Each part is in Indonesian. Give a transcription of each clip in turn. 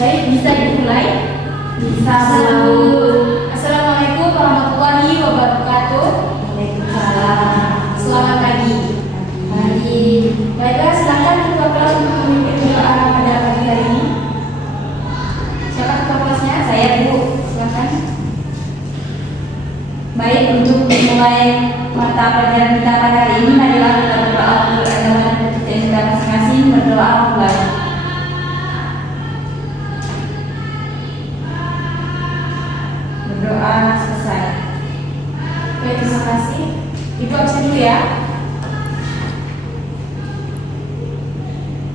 Baik, bisa dimulai? Bisa, Bu. Assalamualaikum warahmatullahi wabarakatuh. Waalaikumsalam. Selamat pagi. Pagi. Baiklah, silakan ketua kelas untuk memimpin doa pada pagi hari ini. Siapa ketua kelasnya? Saya, Bu. Silakan. Baik, untuk memulai mata pelajaran kita pada hari ini, marilah kita berdoa untuk agama dan kepercayaan kita masing-masing. Berdoa mulai. Berdoa selesai. Baik, terima kasih. Ibu absen dulu ya.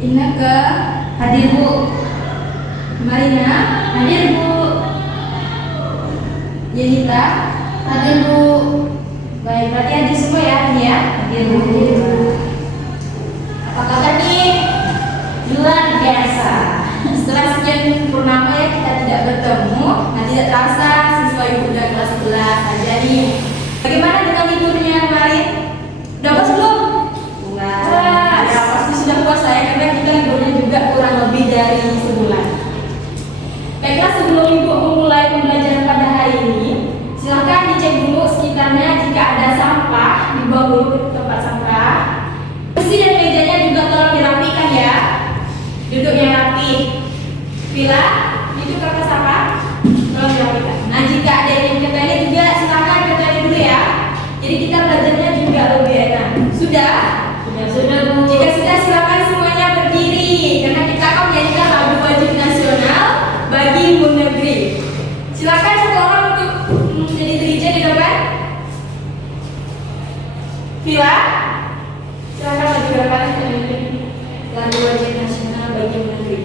Inneke Hadir, Bu. Marina Hadir, Bu. Yenita. Hadir, Bu. Baik, berarti hadir semua ya ini ya. Hadir, Bu. Apa kabar nih? Luar biasa. Setelah sekian purnama ya kita tidak bertemu. Nah, tidak terasa siswa ibu udah kelas 11 aja nih. Bagaimana dengan liburnya kemarin? Udah puas belum? Wah, ya pasti sudah puas lah ya, karena kita liburnya juga kurang lebih dari sebulan. Baiklah, sebelum ibu memulai pembelajaran pada hari ini, silakan dicek dulu sekitarnya jika ada sampah, dibawa dulu ke tempat sampah. Kursi dan mejanya juga tolong dirapikan ya. Duduk yang rapi. Bila itu kertas apa? Tolong dirapikan. Nah, jika ada yang ke toilet juga silakan ke toilet dulu ya. Jadi kita belajarnya juga lebih enak. Sudah? Sudah, Bu. Jika sudah, silakan semuanya berdiri karena kita akan menyanyikan lagu wajib nasional bagi ibu negeri. Silakan satu orang untuk menjadi dirija di depan. Vila, silakan maju ke depan untuk menyanyikan lagu wajib nasional bagi ibu negeri.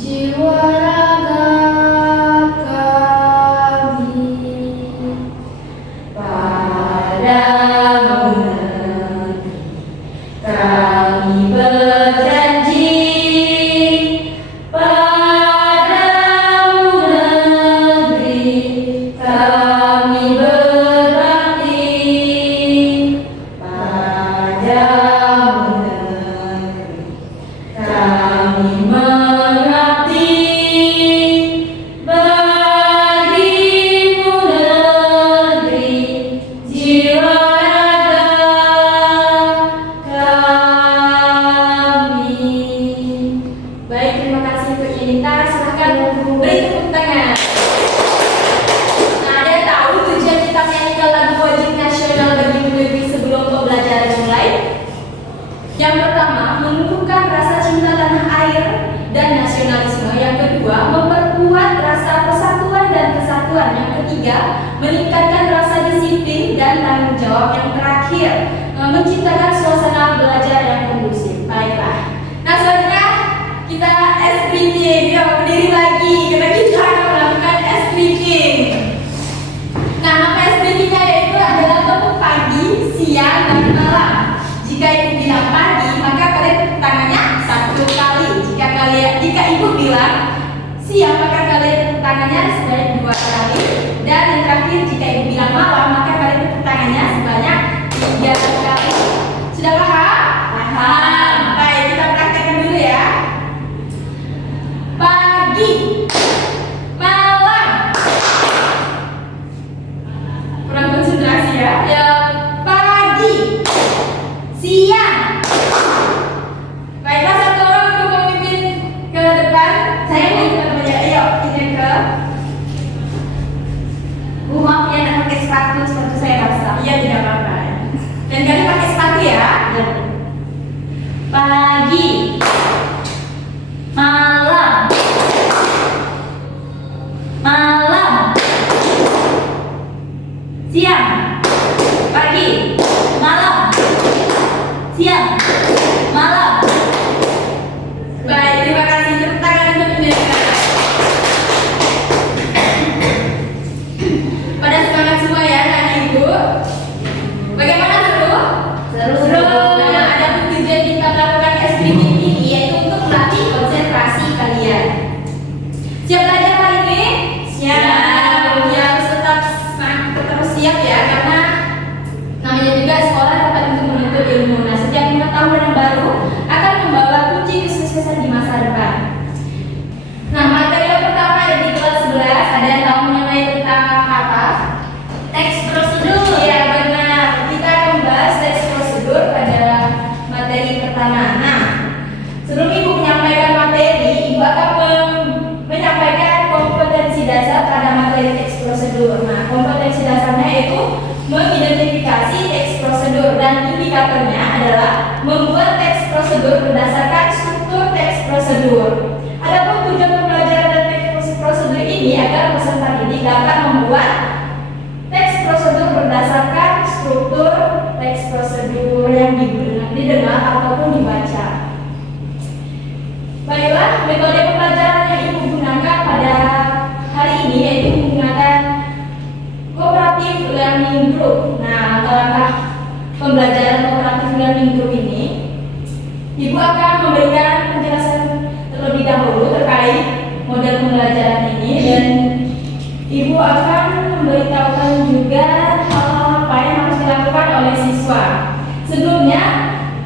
Jiwa raga kami padamu negeri, kami berjanji padamu negeri, kami berbakti padamu negeri, kami mengabdi bagimu negeri, jiwa raga kami. Baik, terima kasih untuk Yenita. Silakan beri tepuk tangan. Nah, ada yang tahu tujuan kita menyanyikan lagu wajib nasional bagi ibu negeri sebelum pembelajaran dimulai? Yang pertama, menumbuhkan rasa cinta tanah air dan nasionalisme. Yang kedua, memperkuat rasa persatuan dan kesatuan. Yang ketiga, meningkatkan rasa disiplin dan tanggung jawab. Yang terakhir, menciptakan suasana belajar yang kondusif. Baiklah. Nah, saudara, kita SPK, ya, berdiri lagi karena kita akan melakukan SPK. Nah, nama SPK-nya yaitu adalah bentuk pagi, siang, dan malam. Jika ibu bilang pagi, maka kalian tepuk tangannya satu kali. Jika ibu bilang siang, maka kalian tepuk tangannya sebanyak 2 kali. Dan yang terakhir, jika ibu bilang malam, maka kalian tepuk tangannya sebanyak 3 kali. Sudah paham? Paham. Baik, kita praktekkan dulu ya. Pagi, malam. Kurang konsentrasi ya. Ya, pagi, siang. Baiklah, satu orang untuk memimpin ke depan. Saya mau teman-teman ya. Ayo, kita ke. Bu, maaf ya, nak pakai sepatu saya basah. Iya, tidak apa-apa. Dan kalian pakai sepatu ya. Ya. Pagi, malam, malam, siang, pagi, malam, siang, malam. Baik, terima kasih. Tepuk tangan untuk penyanyi. Pada semangat semua ya, anak ibu. spesifikasi teks prosedur dan indikatornya adalah membuat teks prosedur berdasarkan struktur teks prosedur. Adapun tujuan pembelajaran dan teks prosedur ini agar peserta didik dapat membuat teks prosedur berdasarkan struktur teks prosedur yang didengar ataupun dibaca. Baiklah, metode pembelajaran yang Ibu gunakan pada hari ini yaitu menggunakan cooperative learning group. Nah, langkah pembelajaran cooperative learning group ini, Ibu akan memberikan penjelasan terlebih dahulu terkait model pembelajaran ini dan Ibu akan memberitahukan juga hal-hal apa yang harus dilakukan oleh siswa. Sebelumnya,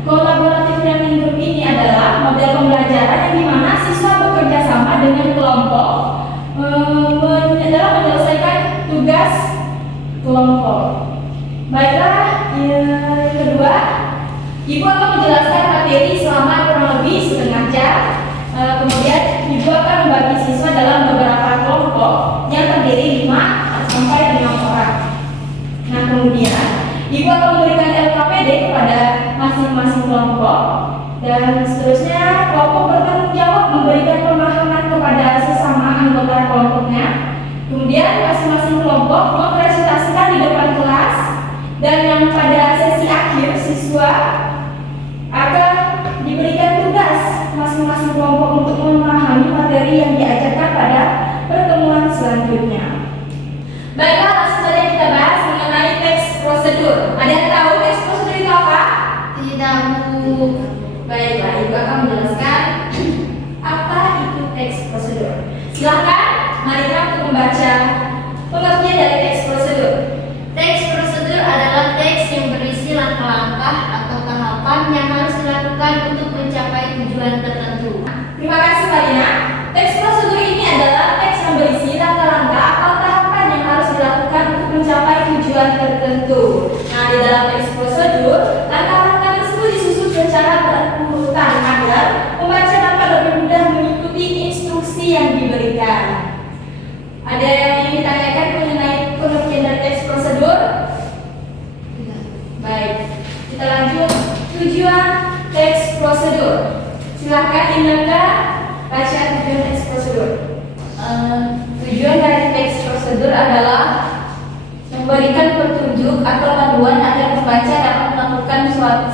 cooperative learning group ini adalah model pembelajaran yang dimana siswa bekerja sama dengan kelompok dalam menyelesaikan tugas kelompok. Baiklah, yang kedua, Ibu akan menjelaskan materi selama kurang lebih setengah jam. Kemudian Ibu akan membagi siswa dalam beberapa kelompok yang terdiri 5 sampai 6 orang. Nah, kemudian Ibu akan memberikan LKPD kepada masing-masing kelompok dan seterusnya kelompok bertanggung jawab memberikan pemahaman kepada sesama anggota kelompoknya. Kemudian masing-masing kelompok mempresentasikan di depan kelas dan yang pada sesi akhir siswa akan diberikan tugas masing-masing kelompok untuk memahami materi yang diajarkan pada pertemuan selanjutnya. Baiklah, langsung saja kita bahas mengenai teks prosedur. Ada yang tahu teks prosedur itu apa? Tidak, Bu. Baiklah, Ibu akan menjelaskan apa itu teks prosedur. Silakan, mari kita untuk membaca pengertian dari teks prosedur. Teks prosedur adalah teks yang berisi langkah-langkah atau tahapan yang harus dilakukan untuk mencapai tujuan tertentu. Terima kasih, Marina. Teks prosedur ini adalah teks yang berisi langkah-langkah atau tahapan yang harus dilakukan untuk mencapai tujuan tertentu. Nah, di dalam teks prosedur, langkah-langkah tersebut disusun secara berurutan agar pembaca dapat lebih mudah mengikuti instruksi yang diberikan. Ada yang ingin ditanyakan mengenai pengertian dari teks prosedur? Tidak. Baik, kita lanjut. Tujuan teks prosedur. Silakan Indah baca tujuan teks prosedur. Tujuan dari teks prosedur adalah memberikan petunjuk atau panduan agar pembaca dapat melakukan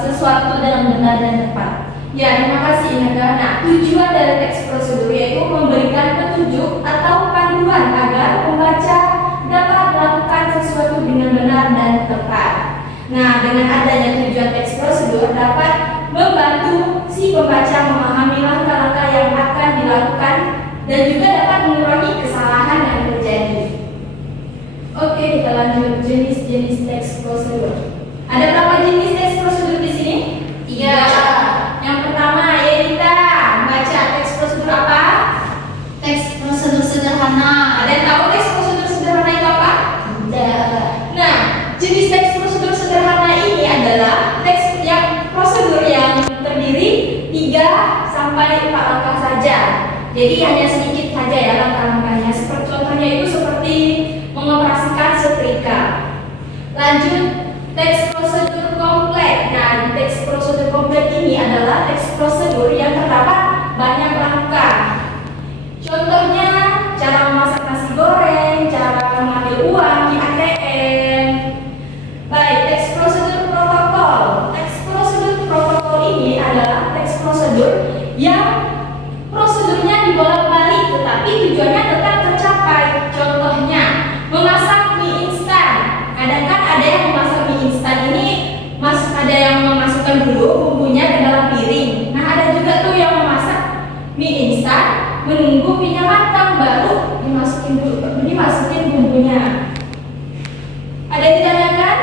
sesuatu dengan benar dan tepat. Ya, terima kasih Indah. Nah, tujuan dari teks prosedur yaitu memberikan petunjuk atau panduan agar pembaca dapat melakukan sesuatu dengan benar dan tepat. Nah, dengan adanya tujuan teks prosedur dapat membantu si pembaca memahami langkah-langkah yang akan dilakukan dan juga dapat mengurangi kesalahan yang terjadi. Oke, kita lanjut jenis-jenis teks prosedur. Ada berapa jenis teks prosedur di sini? 3. Yang pertama, Yelita, baca teks prosedur apa? Teks prosedur sederhana. Ada yang tahu teks prosedur sederhana itu apa? Tidak. Nah, jenis teks prosedur sederhana ini adalah teks yang prosedur yang terdiri 3 sampai 4 langkah saja. Jadi hanya sedikit saja ya langkah-langkahnya. Seperti contohnya itu seperti mengoperasikan setrika. Lanjut, teks prosedur kompleks. Nah, teks prosedur kompleks ini adalah teks prosedur yang terdapat banyak langkah. Contohnya cara memasak nasi goreng, cara mengambil uang di ATM. Baik, teks prosedur protokol. Teks prosedur protokol ini adalah teks prosedur yang prosedurnya dibolak-balik tetapi tujuannya tetap tercapai. Contohnya, memasak mie instan. Kadang kan ada yang memasak mie instan ini ada yang memasukkan dulu bumbunya ke dalam piring. Nah, ada juga tuh yang memasak mie instan menunggu minyak matang baru dimasukin bumbunya. Ada yang ditanyakan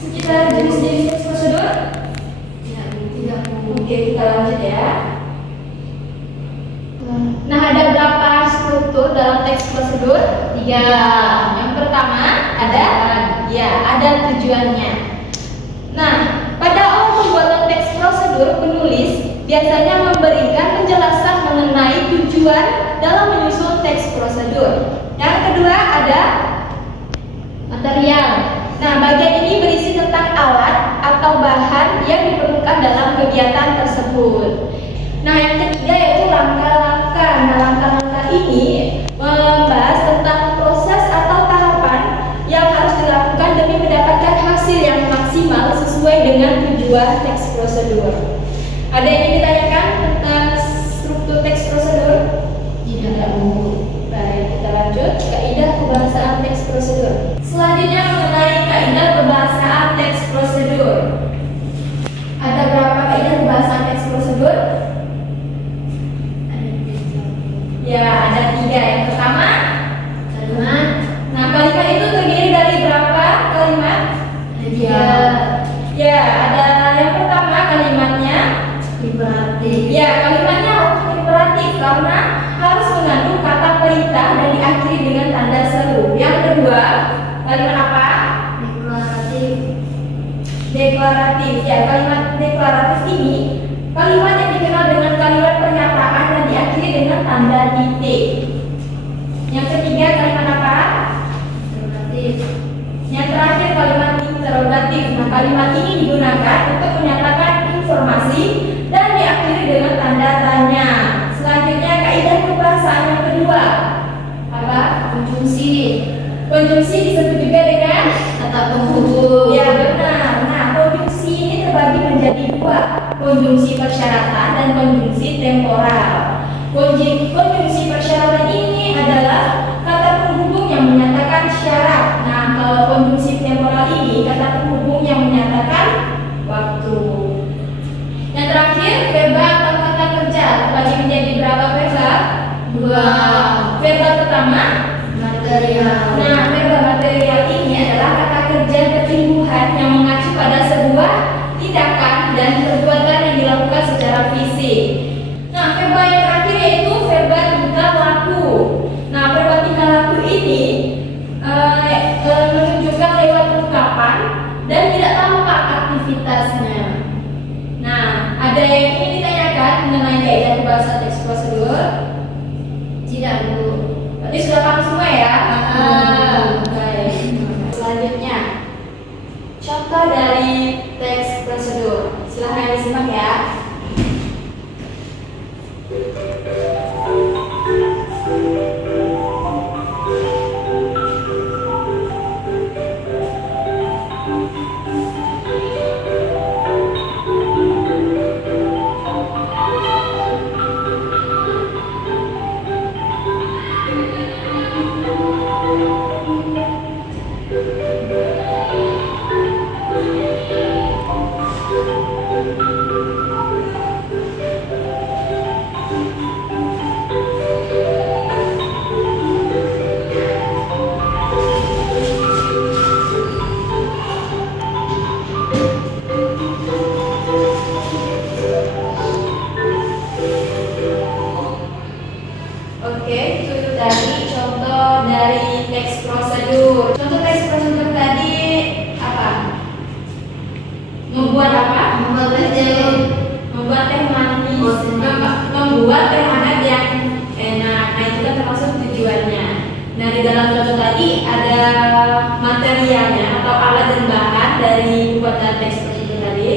sekitar jenis-jenis teks prosedur? Tidak. Oke, kita lanjut ya. Nah, ada berapa struktur dalam teks prosedur? 3. Yang pertama ada tujuannya. Nah, pada awal pembuatan teks prosedur, penulis biasanya memberikan penjelasan mengenai tujuan dalam menyusun teks prosedur. Yang kedua ada material. Nah, bagian ini berisi tentang sesuai dengan tujuan teks prosedur. Ada yang ingin ditanyakan tentang struktur teks prosedur? Tidak, Bu. Baik, kita lanjut. Kaidah pembahasaan teks prosedur. Selanjutnya mengenai kaidah pembahasaan teks prosedur. Ada berapa kaidah pembahasaan teks prosedur? Ya, ada 3. Yang pertama, Kalimat. nah kalimat itu terdiri dari berapa kalimat? Tiga. Ya, ada yang pertama kalimatnya. Imperatif. Ya, kalimatnya harus imperatif karena harus mengandung kata perintah dan diakhiri dengan tanda seru. Yang kedua, kalimat apa? Deklaratif. Deklaratif. Ya, kalimat deklaratif ini kalimat yang dikenal dengan kalimat pernyataan dan diakhiri dengan tanda titik. Yang ketiga, kalimat apa? Interrogatif. Yang terakhir, kalimat interrogatif. Nah, kalimat ini digunakan untuk menyatakan informasi dan diakhiri dengan tanda tanya. Selanjutnya, kaidah pembahasaan yang kedua. Apa? Konjungsi. Konjungsi disebut juga dengan Kata penghubung. ya, benar. Nah, konjungsi ini terbagi menjadi 2, konjungsi persyaratan dan konjungsi temporal. Konjungsi persyaratan ini adalah kata penghubung yang menyatakan syarat. Nah, kalau konjungsi temporal ini kata penghubung yang menyatakan waktu. Yang terakhir, verba atau kata kerja terbagi menjadi berapa verba? 2. Verba pertama. Material. Nah, verba material ini adalah kata kerja ketimbuhan yang mengacu pada sebuah tindakan dan perbuatan yang dilakukan secara fisik. Nah, verba yang terakhir yaitu verba tingkah laku. Nah, verba tingkah laku ini menunjukkan lewat ungkapan dan tidak tampak aktivitasnya. Nah, ada yang ingin ditanyakan mengenai kaidah pembahasaan teks prosedur? Tidak, Bu. Berarti sudah paham semua ya? Baik. Selanjutnya, contoh dari teks prosedur. Silahkan disimak ya. Oke, itu tadi contoh dari teks prosedur. Contoh teks prosedur tadi apa? Membuat apa? Membuat teh jagung. Membuat teh manis. Membuat teh hangat yang enak. Nah, itu kan termasuk tujuannya. Nah, di dalam contoh tadi ada materialnya atau alat dan bahan dari pembuatan teks prosedur tadi,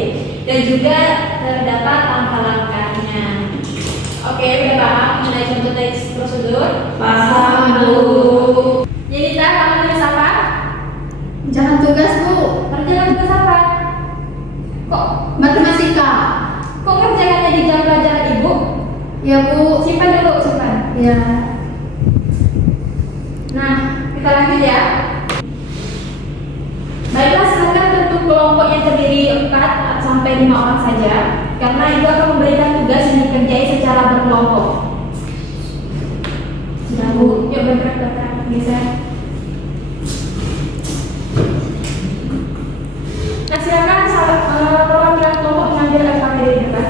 dan juga terdapat langkah-langkahnya. Oke, udah paham mengenai contoh teks prosedur? Paham, Bu. Yelita, kamu nulis apa? Jangan tugas, Bu. Kerjaan tugas apa? Kok Matematika. kok kerjaannya di jam pelajaran ibu? Ya, Bu. Simpan dulu, simpan. Ya. Nah, kita lanjut ya. Baiklah, silakan bentuk kelompok yang terdiri 4 sampai 5 orang saja, karena itu akan memberikan tugas yang dikerjai secara berkelompok. Sudah, Bu. Yuk bergerak, geser. Nah, silakan perwakilan kelompok mengambil alfabet di depan.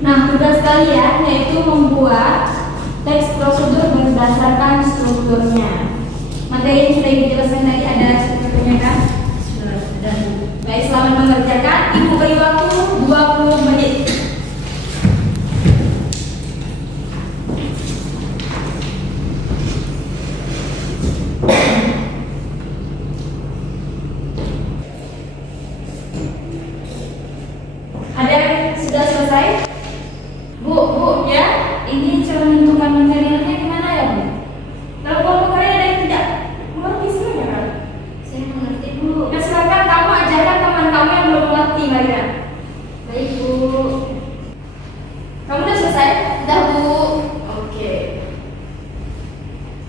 Nah, tugas kalian yaitu membuat teks prosedur berdasarkan strukturnya. Materi yang sudah dijelaskan tadi ada strukturnya kan? Sudah. Baik, selamat mengerjakan. Ibu beri waktu 20 menit. selesai? Bu, Ya? ini cara menentukan materialnya gimana ya, Bu? Kalau kelompok kalian ada yang tidak mengerti semuanya kan? Saya mengerti, Bu. Ya silakan kamu ajarkan teman kamu yang belum mengerti, Marina. Baik, Bu. Kamu udah selesai? Udah, Bu. Oke.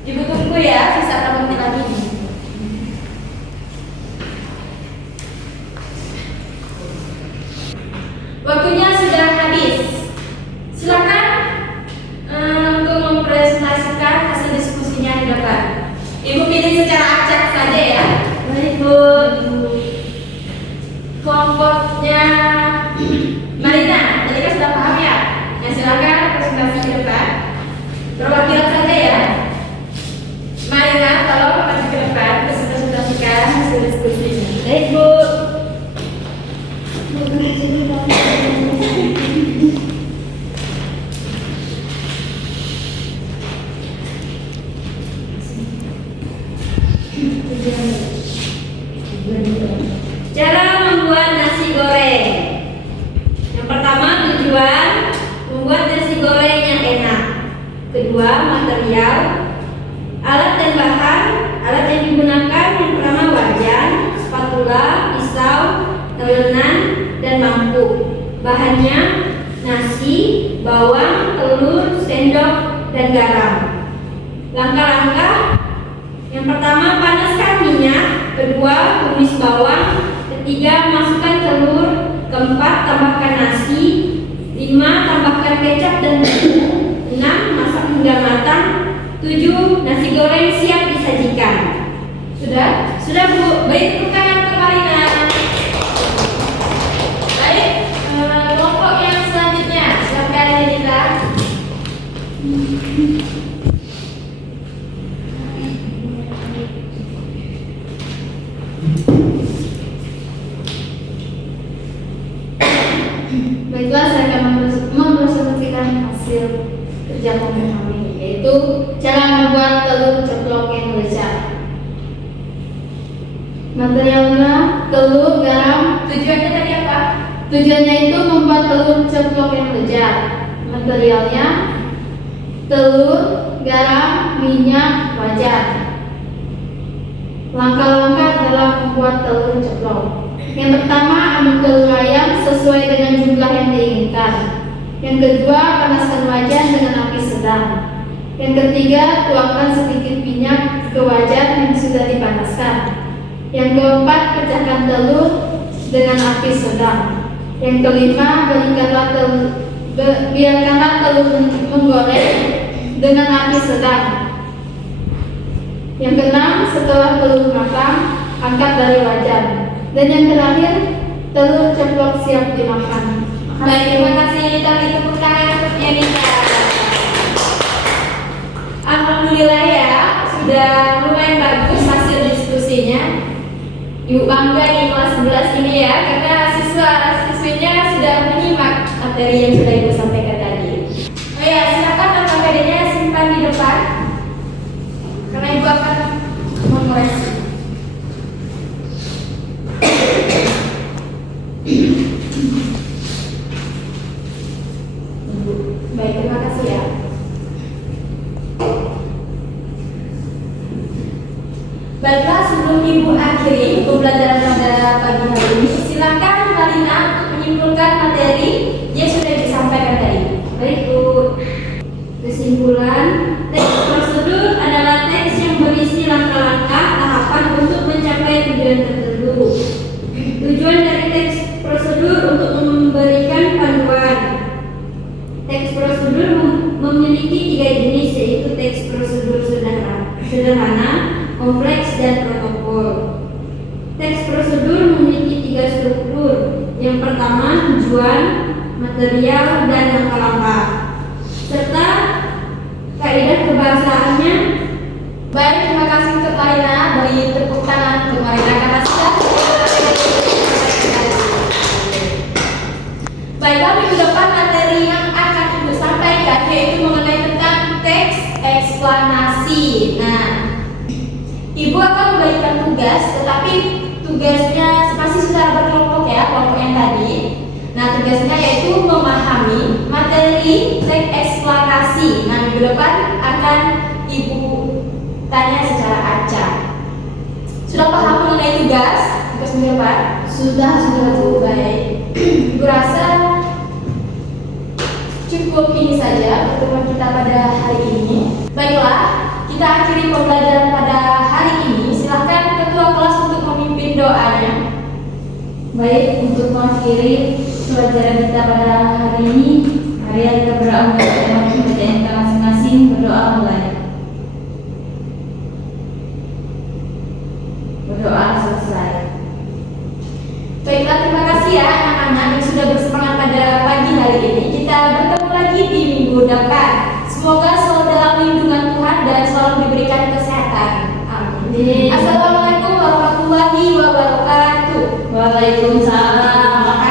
Ibu tunggu ya, sisa berapa menit lagi nih? Waktunya sudah habis. Silakan untuk mempresentasikan hasil diskusinya di depan. Ibu pilih secara acak saja ya. Baik, Bu. Kelompoknya Marina, tadi kan sudah paham ya? Ya silakan presentasi di depan. Perwakilan saja ya. Marina, tolong maju ke depan presentasikan hasil diskusinya. Baik, Bu. Cara membuat nasi goreng. Yang pertama, tujuan membuat nasi goreng yang enak. Kedua, material, alat dan bahan. Alat yang digunakan yang pertama wajan, spatula, pisau, telenan, dan mangkuk. Bahannya nasi, bawang, telur, sendok, dan garam. Langkah-langkah: yang pertama, panaskan minyak. Kedua, tumis bawang. Ketiga, masukkan telur. Keempat, tambahkan nasi. 5, tambahkan kecap dan bumbu. 6, masak hingga matang. 7, nasi goreng siap disajikan. Sudah? Sudah, Bu. Baik, tepuk tangan untuk Marina. Baik, kelompok yang selanjutnya. Silakan Lita. Baiklah, saya akan mempresentasikan hasil kerja kelompok kami, yaitu cara membuat telur ceplok yang lezat. Materialnya telur, garam. Tujuannya tadi apa? Tujuannya itu membuat telur ceplok yang lezat. Materialnya telur, garam, minyak, wajan. Langkah-langkah dalam membuat telur ceplok. Yang pertama, ambil telur ayam sesuai dengan jumlah yang diinginkan. Yang kedua, panaskan wajan dengan api sedang. Yang ketiga, tuangkan sedikit minyak ke wajan yang sudah dipanaskan. Yang keempat, pecahkan telur dengan api sedang. Yang kelima, biarkanlah telur menggoreng dengan api sedang. Yang keenam, setelah telur matang, angkat dari wajan. Dan yang terakhir, telur ceplok siap dimakan. Baik, terima kasih. Kami tepuk tangan untuk Yanita. Alhamdulillah ya, sudah lumayan bagus hasil diskusinya. Ibu bangga di kelas 11 ini ya, karena siswa-siswinya sudah menyimak materi yang sudah Ibu sampaikan tadi. Oh ya, silakan AKD-nya simpan di depan, karena Ibu akan mengoreksi. Baik, terima kasih ya. Baiklah, sebelum Ibu akhiri pembelajaran pada pagi hari ini, silakan Marina untuk menyimpulkan materi yang sudah disampaikan tadi. Baik, Bu. Kesimpulan, teks prosedur adalah teks yang berisi langkah-langkah tahapan untuk mencapai tujuan tertentu. Tujuan dari teks prosedur untuk memberikan panduan. Teks prosedur memiliki 3 jenis, yaitu teks prosedur sederhana, kompleks, dan protokol. Teks prosedur memiliki 3 struktur. Yang pertama, tujuan, material, dan langkah-langkah, serta kaidah kebahasaannya. Baik, terima kasih untuk Marina. Beri tepuk tangan untuk Marina karena sudah. Baiklah, minggu depan materi yang akan Ibu sampaikan yaitu mengenai tentang teks eksplanasi. Nah, Ibu akan memberikan tugas, tetapi tugasnya masih sudah berkelompok ya, kelompok yang tadi. Nah, tugasnya yaitu memahami materi teks eksplanasi. Nah, minggu depan akan Ibu tanya secara acak. Sudah paham mengenai tugas minggu depan? Sudah. Baik. Ibu rasa cukup ini saja pertemuan kita pada hari ini. Baiklah, kita akhiri pembelajaran pada hari ini. Silahkan ketua kelas untuk memimpin doanya. Baik, untuk mengakhiri pelajaran kita pada hari ini, mari kita berdoa untuk pembelajaran kita masing-masing. Berdoa mulai. Berdoa selesai. Baiklah, terima kasih ya anak-anak yang sudah bersemangat pada pagi hari ini. Kita bertemu lagi di minggu depan. Semoga selalu dalam lindungan Tuhan dan selalu diberikan kesehatan. Amin. Assalamualaikum warahmatullahi wabarakatuh. Waalaikumsalam.